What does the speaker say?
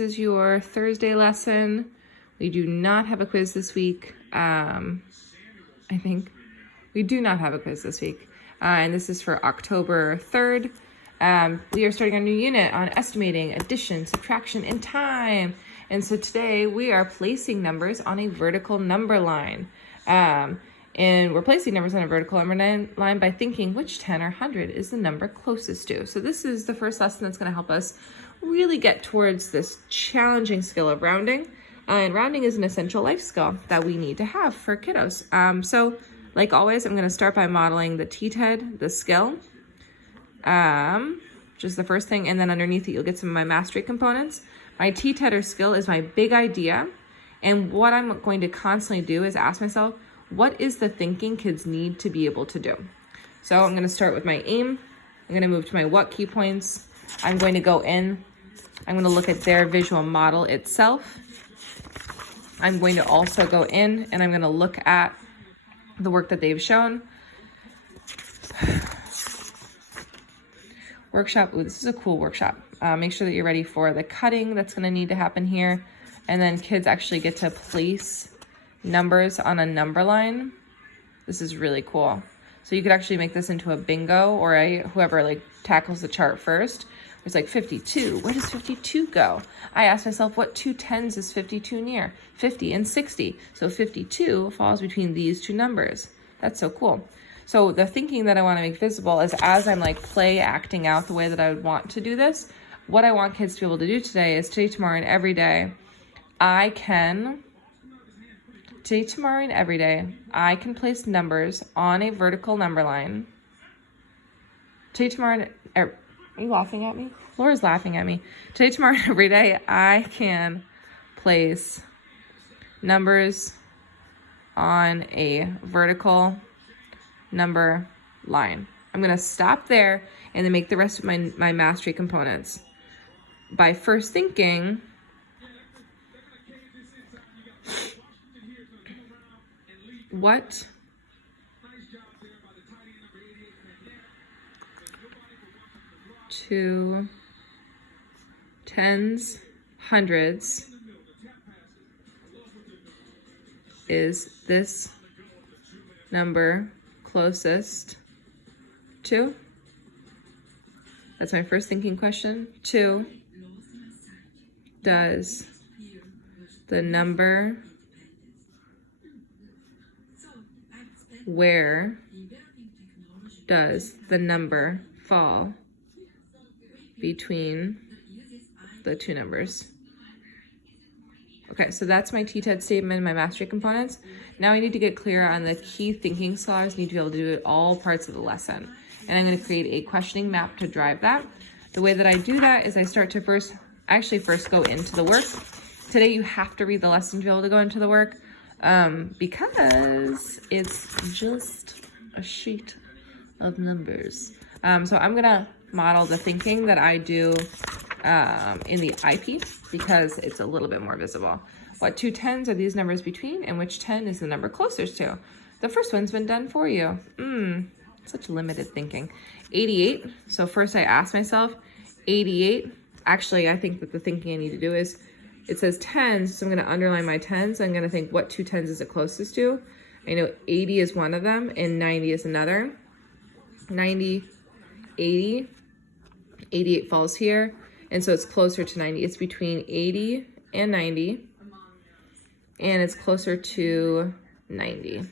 this is your Thursday lesson. We do not have a quiz this week. I think we do not have a quiz this week. And this is for October 3rd. We are starting a new unit on estimating, addition, subtraction, and time. And so today we are placing numbers on a vertical number line. And we're placing numbers on a vertical number line by thinking which 10 or 100 is the number closest to. So this is the first lesson that's going to help us really get towards this challenging skill of rounding. And rounding is an essential life skill that we need to have for kiddos. So like always, I'm going to start by modeling the TTED, the skill, which is the first thing. And then underneath it, you'll get some of my mastery components. My TTED or skill is my big idea. And what I'm going to constantly do is ask myself, what is the thinking kids need to be able to do? So I'm going to start with my aim. I'm going to move to my what key points. I'm going to go in. I'm going to look at their visual model itself. I'm going to also go in and I'm going to look at the work that they've shown. Workshop. Ooh, this is a cool workshop. Make sure that you're ready for the cutting that's going to need to happen here. And then kids actually get to place numbers on a number line. This is really cool. So you could actually make this into a bingo or whoever like tackles the chart first. It's like 52. Where does 52 go? I asked myself, what two tens is 52 near? 50 and 60. So 52 falls between these two numbers. That's so cool. So the thinking that I want to make visible is as I'm like acting out the way that I would want to do this, what I want kids to be able to do today is today, tomorrow, and every day, I can place numbers on a vertical number line. Today, tomorrow, are you laughing at me? Laura's laughing at me. Today, tomorrow, and every day, I can place numbers on a vertical number line. I'm going to stop there and then make the rest of my mastery components by first thinking, what two tens, hundreds is this number closest to? That's my first thinking question. 2, does the number where does the number fall between the two numbers? Okay, so that's my TTED statement, my mastery components. Now I need to get clear on the key thinking skills. I need to be able to do it all parts of the lesson. And I'm going to create a questioning map to drive that. The way that I do that is I start to first go into the work. Today you have to read the lesson to be able to go into the work because it's just a sheet of numbers. So I'm going to model the thinking that I do in the IP because it's a little bit more visible. What two tens are these numbers between and which 10 is the number closest to? The first one's been done for you. Such limited thinking. 88. So first I ask myself, 88. Actually, I think that the thinking I need to do is, it says tens, so I'm going to underline my tens. I'm going to think what two tens is it closest to? I know 80 is one of them and 90 is another. 90, 80, 88 falls here. And so it's closer to 90. It's between 80 and 90. And it's closer to 90.